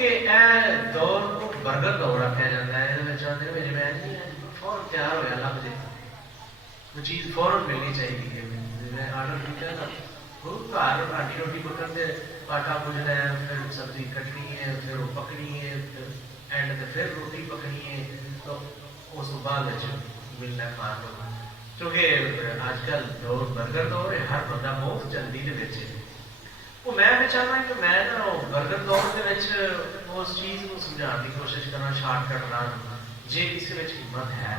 کیونکہ یہ دور کو برگر دور آخیا جاتا ہے، یہ آدھے میرے میں نہیں ہے فوراً تیار ہوا لب جائے وہ چیز فوراً ملنی چاہیے. میں آرڈر کیا نا گھر آٹی روٹی پکن سے آٹا بجنا ہے، پھر سبزی کٹنی ہے، پھر وہ پکنی ہے، پھر اینڈ تے پھر روٹی پکنی ہے، تو اس بعد ملنا ہے کھان کو. کیونکہ اج کل دور برگر دور ہے، ہر بندہ بہت جلدی کے بچے. وہ میں چاہتا کہ میں نا برگر دور کے اس چیز کو سمجھانے کی کوشش کرنا، شارٹ کٹ رہا جی کسی میں ہمت ہے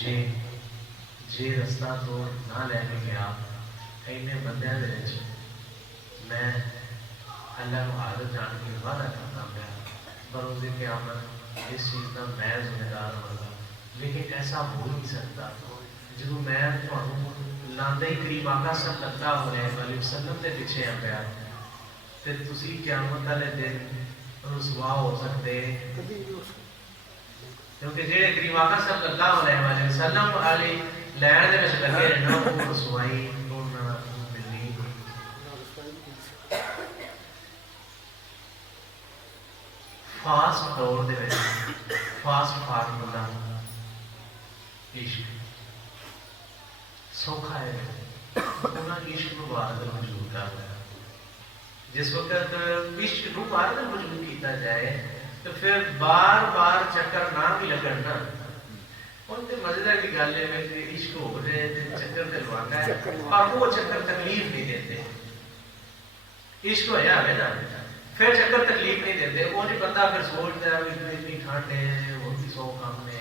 جی جی رستہ تو نہ لے کے گیا اینے بندے میں اللہ کو عادت جان کے وعدہ کرتا پیا بروز قیامت اس چیز کا میں ذمہ دار ہوگا. لیکن ایسا ہو نہیں سکتا جب میں لاندے ہی قریب آقا صلی اللہ علیہ وسلم کے پیچھے آ گیا تو تسی قیامت والے دن رسوا ہو سکتے، کیونکہ جہے قریب آقا صلی اللہ علیہ وسلم والی لین دے وچ لگے رہنا وہ رسوائی ملنی. فاسٹ دور دے وچ فاسٹ فارمولا عشق سوکھا ہے، انہاں عشق کو بارد مجبور کر دیا. جس وقت عشق کو بارد مجبور کیتا جائے تو پھر بار بار چکر نہ بھی لگنا. ان کے مزیدار کی گل ہے کہ عشق ہو رہے چکر دلوانا ہے اور وہ چکر تکلیف نہیں دیتے. عشق ہوا ہے نا پھر چکر تکلیف نہیں دیتے. وہ جو بندہ پھر سوچتا ہے اتنی ٹھنڈ ہے وہ بھی 100 کام نے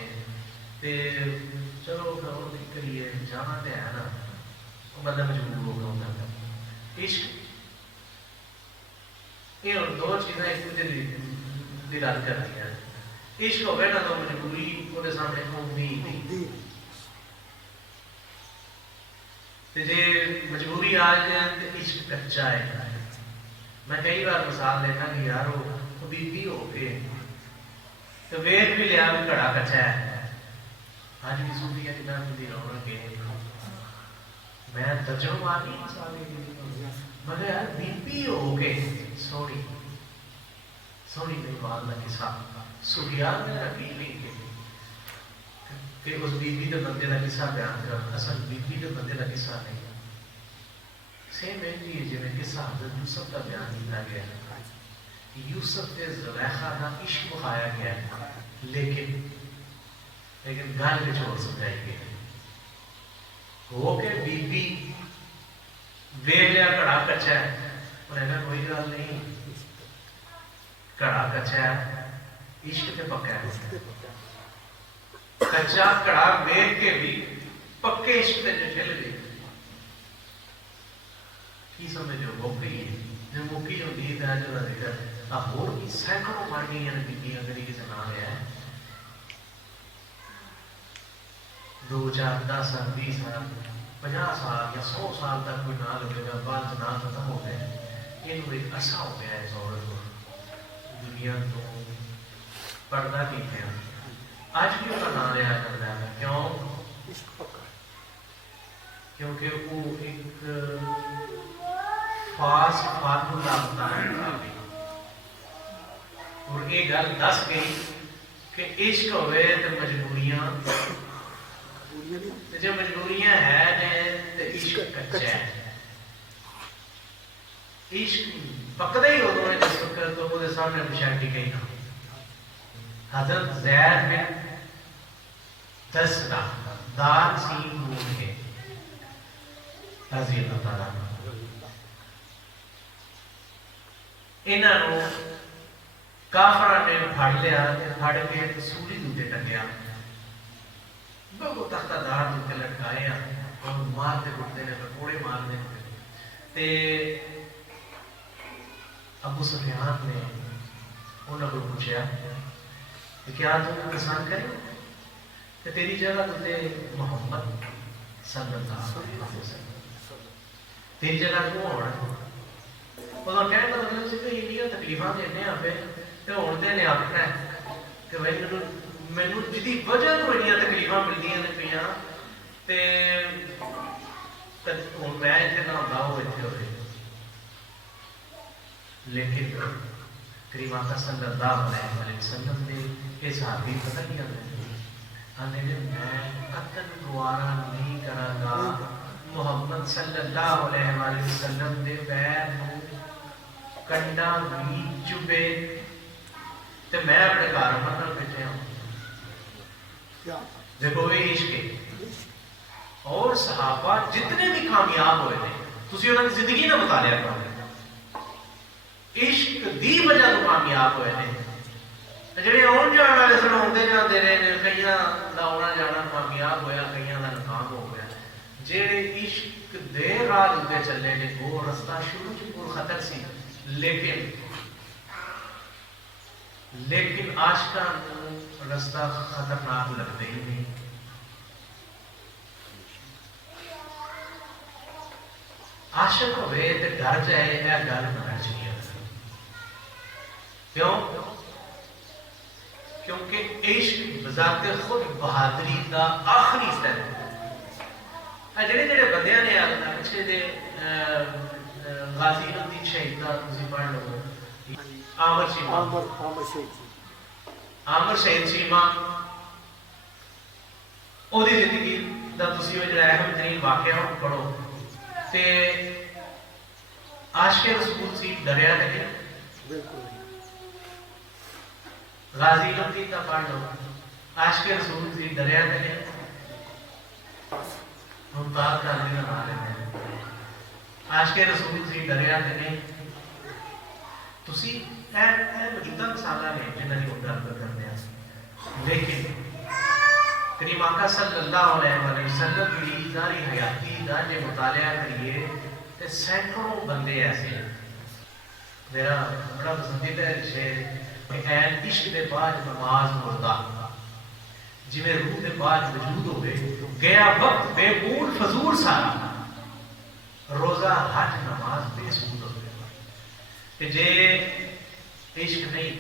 چلو کریے جانا تو ہے نا، وہ بندہ مجبور ہو گیا ہوتا. عشق یہ دو چیزیں ایک دوسرے کی گل کر رہی ہیں. عشق ہوگا نا تو مجبوری وہ سامنے امید نہیں، جی مجبوری آ جائے تو عشق کچا ہے. میں کئی بار مثال دینا کہ یار وہ بی ہو کے تو ویٹ بھی لیا بھی گھڑا کچا ہے. آج بھی سنتی ہے کہ میں بندی رہنا کہ میں درجنوں مار نہیں مثال مگر یار بی ہو کے سونی سونی میری بات کا قصہ سکھیار میں رکھی نہیں کہ اس بیوی کے بندے کا قصہ بیان کر اصل بیوی کے بندے کا قصہ نہیں. سیم ایسی ہے جی میں قصہ حضرت یوسف کا بیان کیا گیا ہے. یوسف کے زلیخا کا عشق بخایا گیا ہے لیکن گل کے چھوڑ سمجھائی گئی ہو کے بیوی ویل لیا گھڑا کچا ہے. انہیں کہا کوئی گل نہیں گھڑا کچا ہے عشق تے پکا ہے. کچا گھڑا ویل کے بھی پکے عشق تے چل گئی. کی سمجھو موقعی ہے جو موقعی جو دید ہے جو ذکر ہور کی سینکڑوں مار گئی ہیں بیبیاں اگر کسی نام لیا ہے 2 4 10 سال 20 سال 50 سال یا 100 سال تک کوئی نہ لگے گا بعد نہ ختم ہو گئے. یہ ایک عرصہ ہو گیا ہے اس عورت کو دنیا تو پردہ کیتے ہیں. آج بھی اس کا نام لیا کرتا ہے کیوں؟ کیونکہ وہ ایک فاسٹ فارمولا ہوتا ہے اور یہ گل دس گئی کہ عشق ہوئے تو مجبوریاں جو مجبوریاں ہیں تو عشق کچا ہے. عشق پکدا ہی ادو ہے جس وقت تو وہ سامنے مشاہدی کہیں نہ. حضرت زید میں 10 دار سین نون ہے رضی اللہ تعالیٰ انہوں کافرہ نے پھاڑ لیا پھاڑ کے سولی دوتے ٹنگیا وہ تختہ دار دوتے لٹکائے اور مارتے گھٹتے نے پکوڑے مارنے تے ابو سفیان نے انہوں کو پوچھا کہ کیا تم پسند کریں کہ تیری جگہ دوتے محمد صلی اللہ علیہ وسلم تیری جگہ کیوں ہونا اور کہنے کا مطلب سے کہ یہ تکلیفاں دینے ہیں پہ تو ہوتے نے آخنا ہے کہ بھائی مینوں جدی وجہ تو بڑی تکلیفاں ملتی ہیں پہ ہوں میں اتنے نہ ہوتا وہ اتنے ہوئے لیکن کریم آقا صلی اللہ علیہ وسلم نے یہ صحابی پتہ کیا آنے میں قتل گوارا نہیں کرا گا محمد صلی اللہ علیہ وسلم دے پیر نو کنڈا بھی چبے تے میں اپنے کاروبار نال بیٹھے ہوں. دیکھو یہ عشق ہے. اور صحابہ جتنے بھی کامیاب ہوئے تھے تسی انہاں دی زندگی نہ مطالعہ کرو عشق دی وجہ تو کامیاب ہوئے ہیں. جڑے آن جان والے سن آتے جاتے رہے نے کئیاں دا آنا جانا کامیاب ہویا کئیاں دا ناکام ہو گیا. جڑے عشق دے راہ تے چلے نے وہ رستہ شروع چ پور خطر سی لیکن عاشقاں نوں رستہ خطرناک لگتے ہی نہیں. عاشق ہوئے تے ڈر جائے اے گل بنا چاہیے. کیوں؟ کیونکہ عشق بذات خود بہادری دا آخری سٹیپ ہے. جڑے جڑے بندیاں نے پچھلے دے غازی الدین شہید دا تسی پڑھ لو عامر شہید چیمہ او دی زندگی دا تسی جڑا اہم ترین واقعہ پڑھو تے عاشق رسول سی ڈریا نہیں. غازی الدین کا پڑھ لو عاشق رسول سی ڈریا نہیں. ہم بات کرنے کا نہ لیتے ہیں عاشق رسول سی ڈریا نہیں. تسی موجودہ مثالاں نے جنہاں دی گل کرنے ہیں لیکن کریم آقا صلی اللہ علیہ وسلم کی ظاہری حیاتی دا جے مطالعہ کریے تے سینکڑوں بندے ایسے ہیں. میرا بڑا پسندیدہ شعر کہ این عشق دے بعد نماز مردہ جی میں روح دے بعد وجود ہوئے گیا وقت بے بول فضول سارا روزہ حج نماز بے سود ہو گیا. کہ جے عشق نہیں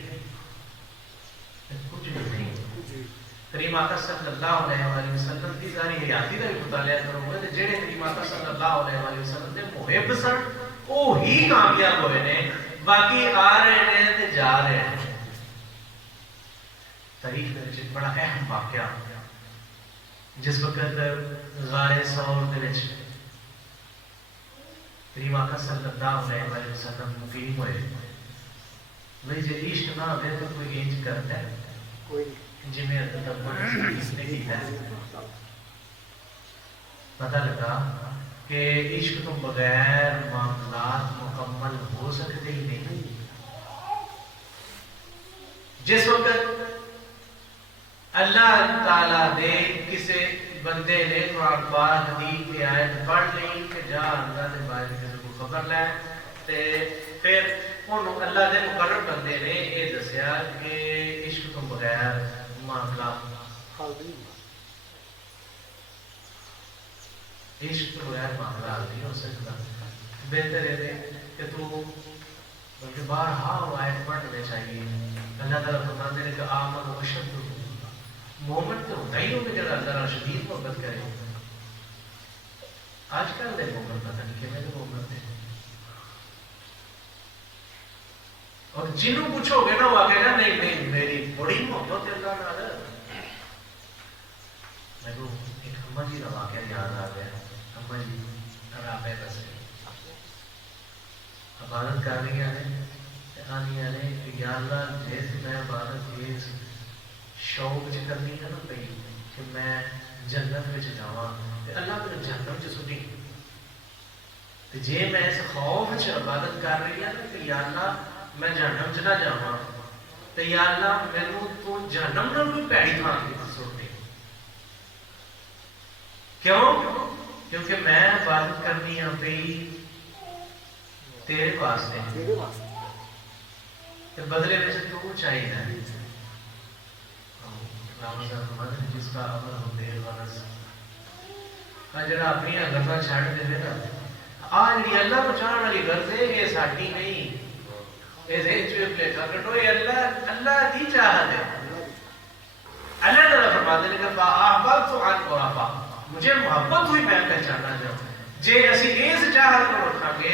کچھ بھی نہیں. کریم آقا صلی اللہ علیہ وسلم کی ظاہری حیاتی کا بھی مطالعہ کرو گے جہے کریم آقا صلی اللہ علیہ وسلم کے محب سن وہ ہی کامیاب ہوئے نے. باقی آ رہے ہیں تے جا رہے ہیں. تاریخ کے بڑا اہم واقعہ جس وقت غار ثور دے وچ کریم آقا صلی اللہ علیہ وسلم مقیم ہوئے. بھئی جے عشق نہ ہوئے تو کوئی انج کرتا ہے کوئی جی میں اس نے کیا پتہ لگا کہ عشق تو بغیر معاملات مکمل ہو سکتے ہی نہیں. جس وقت اللہ تعالیٰ نے کسی بندے نے قرآن پاک حدیث کی آیت پڑھ لی کہ جا اللہ کے بارے میں کسی کو خبر لے تے پھر انہوں اللہ کے مقرر بندے نے یہ دسیا کہ عشق تو بغیر معاملات عشق تو بغیر معاملات نہیں ہو سکتا. بہتر ہے کہ تو بلکہ بارہا آیت پڑھنے چاہیے. اللہ تعالیٰ فرماتے ہیں کہ آمن و اشد مومن تو ہوتا ہی ہوگا جب اللہ شدید محبت کرے. آج کل دے مومن پتہ نہیں کہ میرے مومن تھے اور جنہوں پوچھو گے نا وہ آگے نا نہیں نہیں میری بڑی محبت ہے اللہ تعالیٰ. میں کو ایک اماں جی کا واقعہ یاد آ گیا. اماں جی رابع بس عبادت کر رہی ہیں آنی آنے کہ یا اللہ جیسے میں عبادت یہ شوق چ کرنی ہے نا پئی کہ میں جنت میں جاواں تے اللہ میرے جہنم چ سٹی تے جے میں اس خوف چ عبادت کر رہی ہوں کہ یا اللہ میں جہنم چ نہ جاواں تے یا اللہ مینوں تو جہنم نال کوئی پیڑی تھان تے سٹ دے. کیوں؟ کیونکہ میں عبادت کرنی ہے پئی تیرے واسطے تے بدلے میں تو چاہیے جس کا عمل ہو دیر ورس جڑا اپنی گرداں چھڑ دے نا آ جڑی اللہ کو چاہن والی گرد ہے یہ ساڈی نہیں. یہ ذہن چ پلیٹا کٹو یہ اللہ دی چاہت ہے. اللہ تعالیٰ فرماتے ہیں کہ فاحببت عن عرفا مجھے محبت ہوئی میں پہچانا جاؤں. جے اسی اس چاہت کو رکھاں گے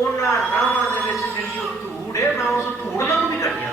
ਉਹਨਾਂ ਰਾਵਾਂ ਦੇ ਵਿੱਚ ਜਿਹੜੀ ਉਹ ਧੂੜ ਹੈ ਮੈਂ ਉਸ ਧੂੜ ਨਾਲੋਂ ਵੀ ਘਟਿਆ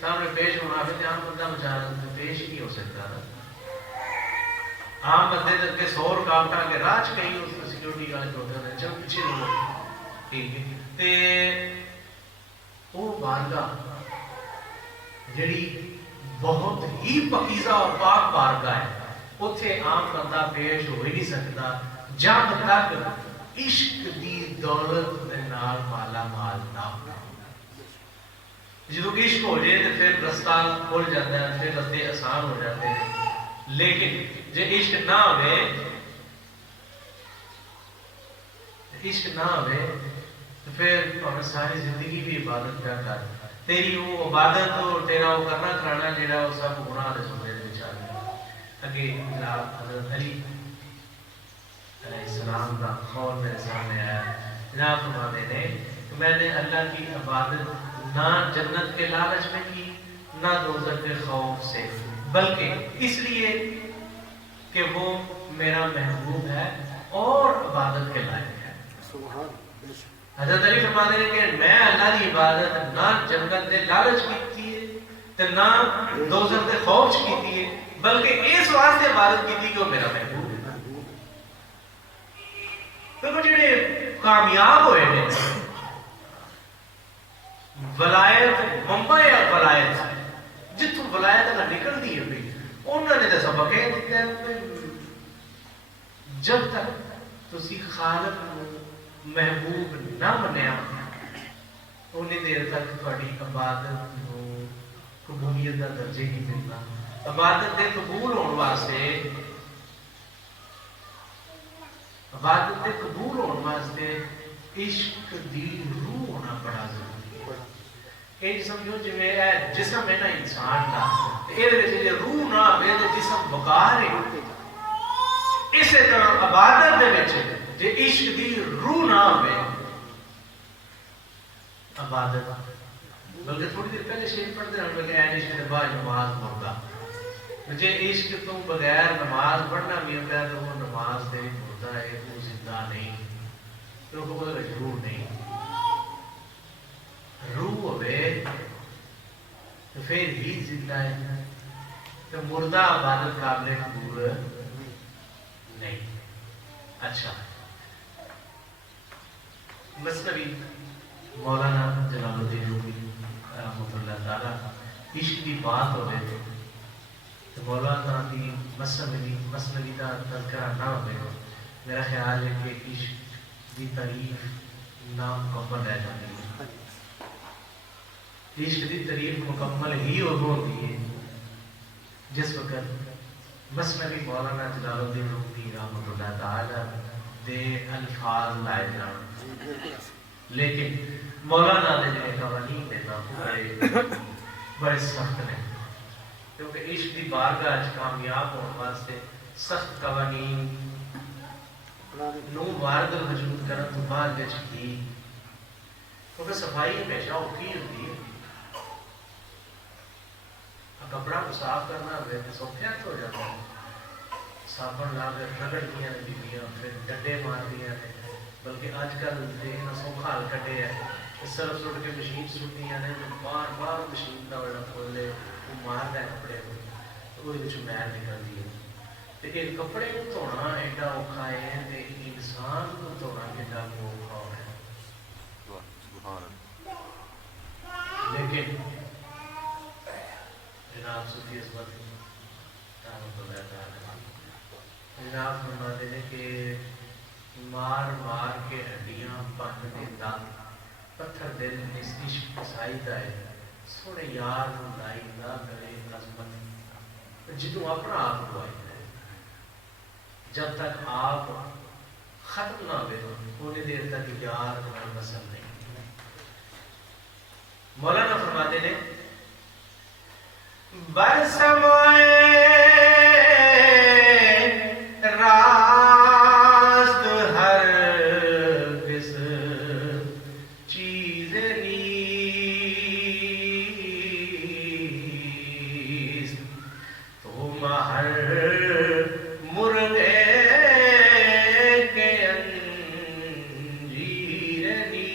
سامنے پیش ہونا پھر عام بندہ بچارا تو پیش ہی نہیں ہو سکتا نا. عام بندے کے 100 رکاوٹاں کے راج کہیں اس سیکورٹی والے ہوتے ہیں چل پیچھے لوگ ٹھیک ہے تے وہ بارگاہ جڑی بہت ہی پاکیزہ اور پاک بارگاہ ہے اتنے عام بندہ پیش ہو ہی نہیں سکتا جب تک عشق دی دولت دے نال مالا مال نہ ہو. جب عشق ہو جائے تو پھر رستہ کھل جاتا ہے پھر رستے آسان ہو جاتے ہیں. لیکن جو عشق نہ ہوئے تو پھر ساری زندگی بھی عبادت کیا کر تیری وہ عبادت اور تیرا وہ کرنا کرانا جڑا وہ سب گناہ دے سمجھے دے چاہ اگے جناب حضرت علی علیہ السلام کا قول میرے سامنے آیا. جناب فرماتے نے کہ میں نے اللہ کی عبادت نہ جنت کے لالچ میں کی نہ دوزخ کے خوف سے بلکہ اس لیے کہ وہ میرا محبوب ہے اور عبادت کے لائق ہے. حضرت علی فرماتے ہیں کہ میں اللہ کی عبادت نہ جنت کے لالچ کی ہے نہ دوزخ کے خوف کی ہے بلکہ اس واسطے عبادت کی کہ وہ میرا محبوب ہے. تو جڑے کامیاب ہوئے ہیں ولایت منبع یا ولایت جتوں ولایت نکلتی ہے بھی انہوں نے تو سبق یہ دیتا ہے جب تک تسی خالق محبوب نہ منیا انہیں دیر تک تھوڑی عبادت قبولیت کا درجے نہیں ملنا. عبادت کے قبول ہونے واسطے عشق دی روح ہونا بڑا ضروری ہے. یہ سمجھو جی میرا جسم ہے نا انسان کا یہ روح نہ ہوئے تو جسم بکار ہے. اسی طرح عبادت دے وچ جے عشق دی روح نہ ہوئے عبادت بلکہ تھوڑی دیر پہلے شیر پڑھتے ہیں کہ این عشق کے بعد نماز مردہ. جے عشق تو بغیر نماز پڑھنا بھی ہوتا ہے تو وہ نماز دے مردہ ہے وہ زندہ نہیں کیونکہ وہ روح نہیں. روح ہوئے تو پھر ہی زندہ ہے تو مردہ عبادت قابل قبول نہیں. اچھا مثنوی مولانا جلال الدین رومی رحمۃ اللہ تعالی عشق کی بات ہو رہے تھے تو مولانا کی مثنوی کا تذکرہ نہ ہوئے میرا خیال ہے کہ عشق کی تعریف نامکمل رہ جاتی ہے. عشق کی تعریف مکمل ہی ہوتی ہے جس وقت مثنوی مولانا جلال الدین رومی رحمۃ اللہ تعالی دے الفاظ لائے جان. لیکن مولانا نے جنہیں قوانین دینا بڑے سخت ہیں کیونکہ عشق کی بارگاہ کامیاب ہونے واسطے سخت قوانین نو وارد وجود کرنے تو بعد کی کیونکہ صفائی ہمیشہ اوکھی ہوتی ہے. کپڑا کو صاف کرنا ہوئے تو سوکھا ہو جاتا ہے. صابن لا کے رگڑ دیا نے بیبیاں پھر ڈنڈے مار دیا نے بلکہ آج کل دیکھنا سوکھا حل کٹے ہے سرف سٹ کے مشین سٹتی ہیں بار بار مشین کا بڑا کھولے وہ مارتا ہے کپڑے کو وہ میل نکلتی ہے. لیکن کپڑے کو دھونا ایڈا اوکھا ہے انسان کو دھونا ایڈا اوکھا ہے. لیکن جناب صوفی عصمت جناب فرماتے ہیں کہ مار مار کے ہڈیاں پن دے دند پتھر دل اس عشق کسائی دا ہے سونے یار لائی نہ کرے عظمت جدوں اپنا آپ کو آئی ہے جب تک آپ ختم نہ ہوئے انہیں دیر تک یار تمہیں پسند نہیں. مولانا فرماتے ہیں برسمائے راست ہر کس چیز نیست تم ہر مردے کے انجیر نیست